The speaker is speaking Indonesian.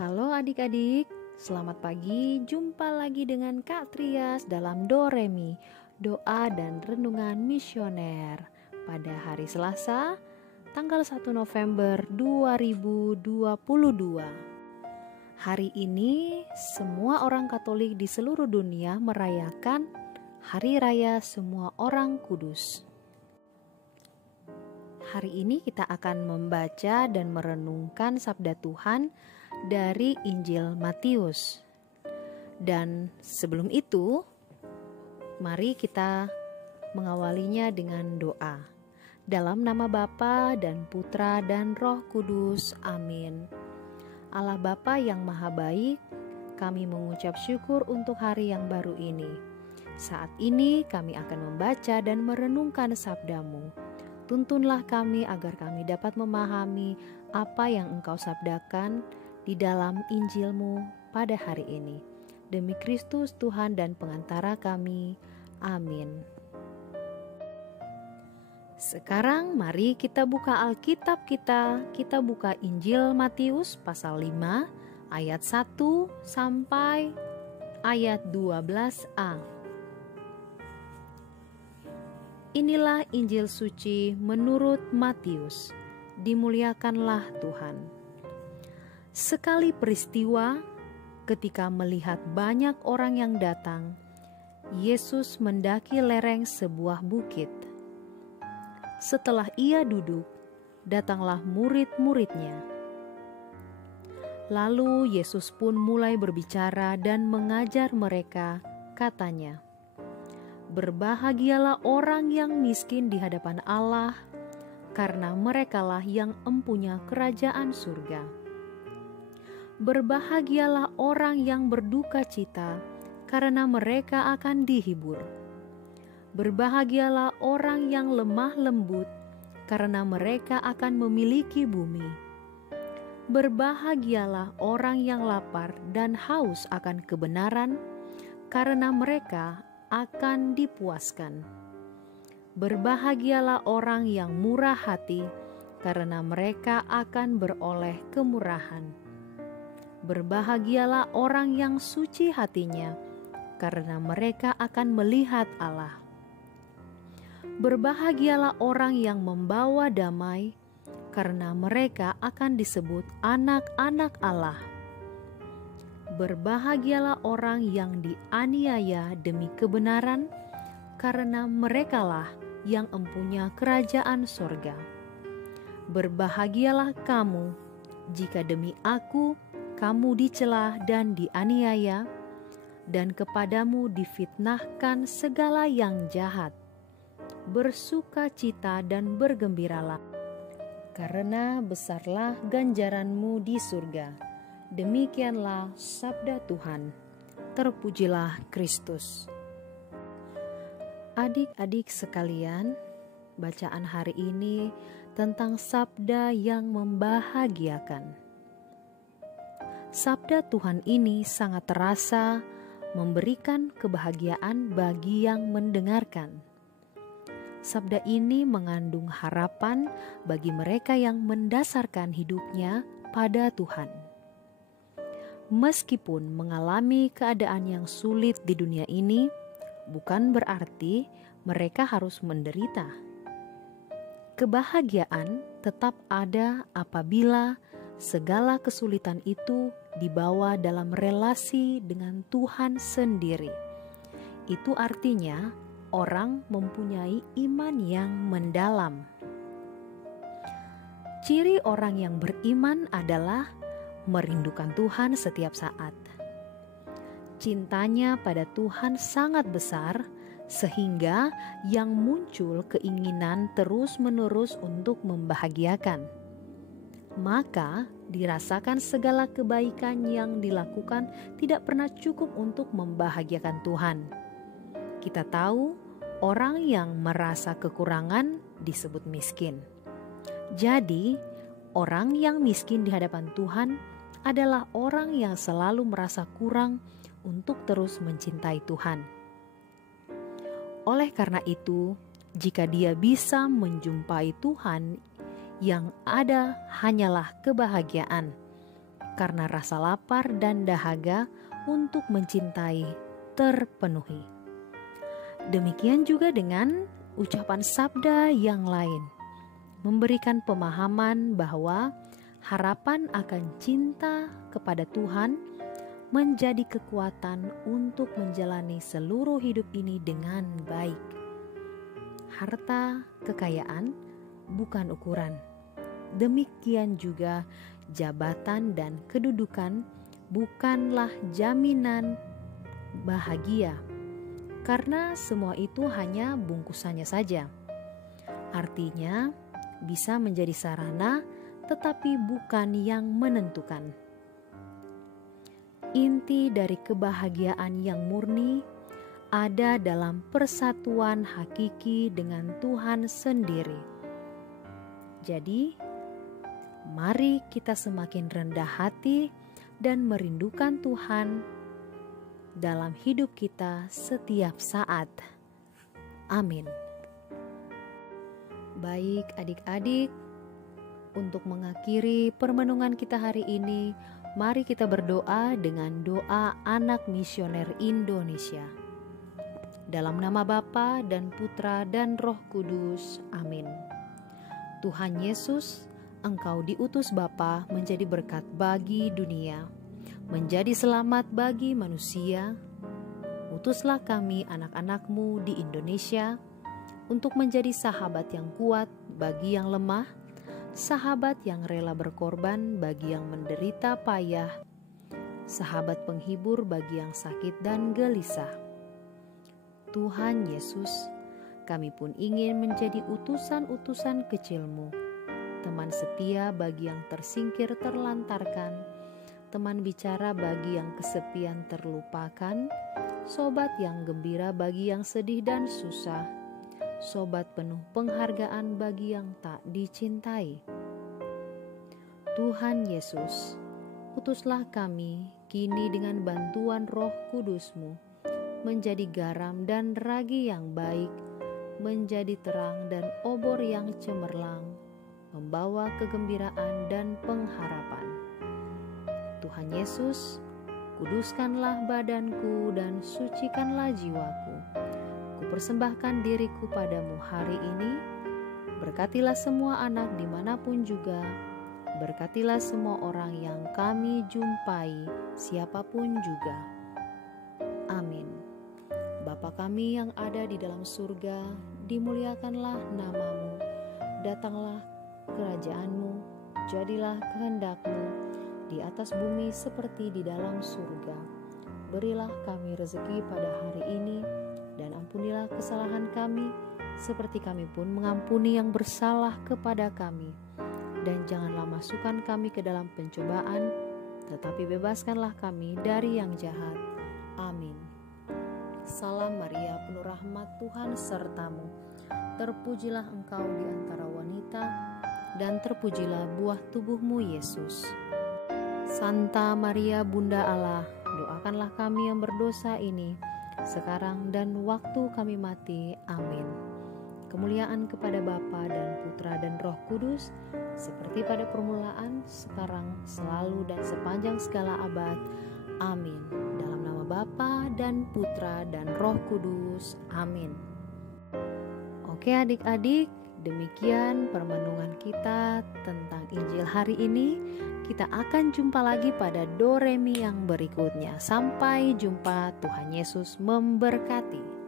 Halo adik-adik, selamat pagi. Jumpa lagi dengan Kak Trias dalam Doremi, doa dan renungan misioner. Pada hari Selasa, tanggal 1 November 2022. Hari ini, semua orang Katolik di seluruh dunia merayakan Hari Raya Semua Orang Kudus. Hari ini kita akan membaca dan merenungkan sabda Tuhan dari Injil Matius. Dan sebelum itu, mari kita mengawalinya dengan doa. Dalam nama Bapa dan Putra dan Roh Kudus. Amin. Allah Bapa yang Maha Baik, kami mengucap syukur untuk hari yang baru ini. Saat ini kami akan membaca dan merenungkan sabda-Mu. Tuntunlah kami agar kami dapat memahami apa yang Engkau sabdakan di dalam Injil-Mu pada hari ini. Demi Kristus Tuhan dan pengantara kami. Amin. Sekarang mari kita buka Alkitab kita. Kita buka Injil Matius pasal 5 ayat 1 sampai ayat 12a. Inilah Injil suci menurut Matius. Dimuliakanlah Tuhan. Sekali peristiwa, ketika melihat banyak orang yang datang, Yesus mendaki lereng sebuah bukit. Setelah ia duduk, datanglah murid-muridnya. Lalu Yesus pun mulai berbicara dan mengajar mereka, katanya, "Berbahagialah orang yang miskin di hadapan Allah, karena merekalah yang empunya kerajaan surga. Berbahagialah orang yang berduka cita, karena mereka akan dihibur. Berbahagialah orang yang lemah lembut, karena mereka akan memiliki bumi. Berbahagialah orang yang lapar dan haus akan kebenaran, karena mereka akan dipuaskan. Berbahagialah orang yang murah hati, karena mereka akan beroleh kemurahan. Berbahagialah orang yang suci hatinya, karena mereka akan melihat Allah. Berbahagialah orang yang membawa damai, karena mereka akan disebut anak-anak Allah. Berbahagialah orang yang dianiaya demi kebenaran, karena merekalah yang empunya kerajaan sorga. Berbahagialah kamu, jika demi aku kamu dicela dan dianiaya, dan kepadamu difitnahkan segala yang jahat. Bersukacita dan bergembiralah, karena besarlah ganjaranmu di surga." Demikianlah sabda Tuhan. Terpujilah Kristus. Adik-adik sekalian, bacaan hari ini tentang sabda yang membahagiakan. Sabda Tuhan ini sangat terasa memberikan kebahagiaan bagi yang mendengarkan. Sabda ini mengandung harapan bagi mereka yang mendasarkan hidupnya pada Tuhan. Meskipun mengalami keadaan yang sulit di dunia ini, bukan berarti mereka harus menderita. Kebahagiaan tetap ada apabila segala kesulitan itu dibawa dalam relasi dengan Tuhan sendiri. Itu artinya orang mempunyai iman yang mendalam. Ciri orang yang beriman adalah merindukan Tuhan setiap saat. Cintanya pada Tuhan sangat besar, sehingga yang muncul keinginan terus-menerus untuk membahagiakan. Maka dirasakan segala kebaikan yang dilakukan tidak pernah cukup untuk membahagiakan Tuhan. Kita tahu orang yang merasa kekurangan disebut miskin. Jadi, orang yang miskin di hadapan Tuhan adalah orang yang selalu merasa kurang untuk terus mencintai Tuhan. Oleh karena itu, jika dia bisa menjumpai Tuhan, yang ada hanyalah kebahagiaan. karena rasa lapar dan dahaga untuk mencintai terpenuhi. Demikian juga dengan ucapan sabda yang lain, memberikan pemahaman bahwa harapan akan cinta kepada Tuhan menjadi kekuatan untuk menjalani seluruh hidup ini dengan baik. Harta kekayaan bukan ukuran. Demikian juga jabatan dan kedudukan bukanlah jaminan bahagia, karena semua itu hanya bungkusannya saja. Artinya, bisa menjadi sarana tetapi bukan yang menentukan. Inti dari kebahagiaan yang murni ada dalam persatuan hakiki dengan Tuhan sendiri. Jadi, mari kita semakin rendah hati dan merindukan Tuhan dalam hidup kita setiap saat. Amin. Baik adik-adik, untuk mengakhiri permenungan kita hari ini, mari kita berdoa dengan doa anak misioner Indonesia. Dalam nama Bapa dan Putra dan Roh Kudus. Amin. Tuhan Yesus, Engkau diutus Bapa menjadi berkat bagi dunia, menjadi selamat bagi manusia. Utuslah kami anak-anak-Mu di Indonesia untuk menjadi sahabat yang kuat bagi yang lemah, sahabat yang rela berkorban bagi yang menderita payah, sahabat penghibur bagi yang sakit dan gelisah. Tuhan Yesus, kami pun ingin menjadi utusan-utusan kecil-Mu, teman setia bagi yang tersingkir terlantarkan, teman bicara bagi yang kesepian terlupakan, sobat yang gembira bagi yang sedih dan susah, sobat penuh penghargaan bagi yang tak dicintai. Tuhan Yesus, utuslah kami kini dengan bantuan Roh Kudus-Mu, menjadi garam dan ragi yang baik, menjadi terang dan obor yang cemerlang, membawa kegembiraan dan pengharapan. Tuhan Yesus, kuduskanlah badanku dan sucikanlah jiwaku. Kupersembahkan diriku padamu hari ini. Berkatilah semua anak dimanapun juga. Berkatilah semua orang yang kami jumpai, siapapun juga. Amin. Bapa kami yang ada di dalam surga, dimuliakanlah nama-Mu. Datanglah kerajaan-Mu, jadilah kehendak-Mu di atas bumi seperti di dalam surga. Berilah kami rezeki pada hari ini, dan ampunilah kesalahan kami, seperti kami pun mengampuni yang bersalah kepada kami. Dan janganlah masukkan kami ke dalam pencobaan, tetapi bebaskanlah kami dari yang jahat. Amin. Salam Maria, penuh rahmat, Tuhan sertamu. Terpujilah engkau di antara wanita, dan terpujilah buah tubuhmu, Yesus. Santa Maria, Bunda Allah, doakanlah kami yang berdosa ini, sekarang dan waktu kami mati. Amin. Kemuliaan kepada Bapa dan Putra dan Roh Kudus, seperti pada permulaan, sekarang, selalu, dan sepanjang segala abad. Amin. Dalam nama Bapa dan Putra dan Roh Kudus. Amin. Oke adik-adik, demikian permenungan kita tentang Injil hari ini. Kita akan jumpa lagi pada Do Re Mi yang berikutnya. Sampai jumpa, Tuhan Yesus memberkati.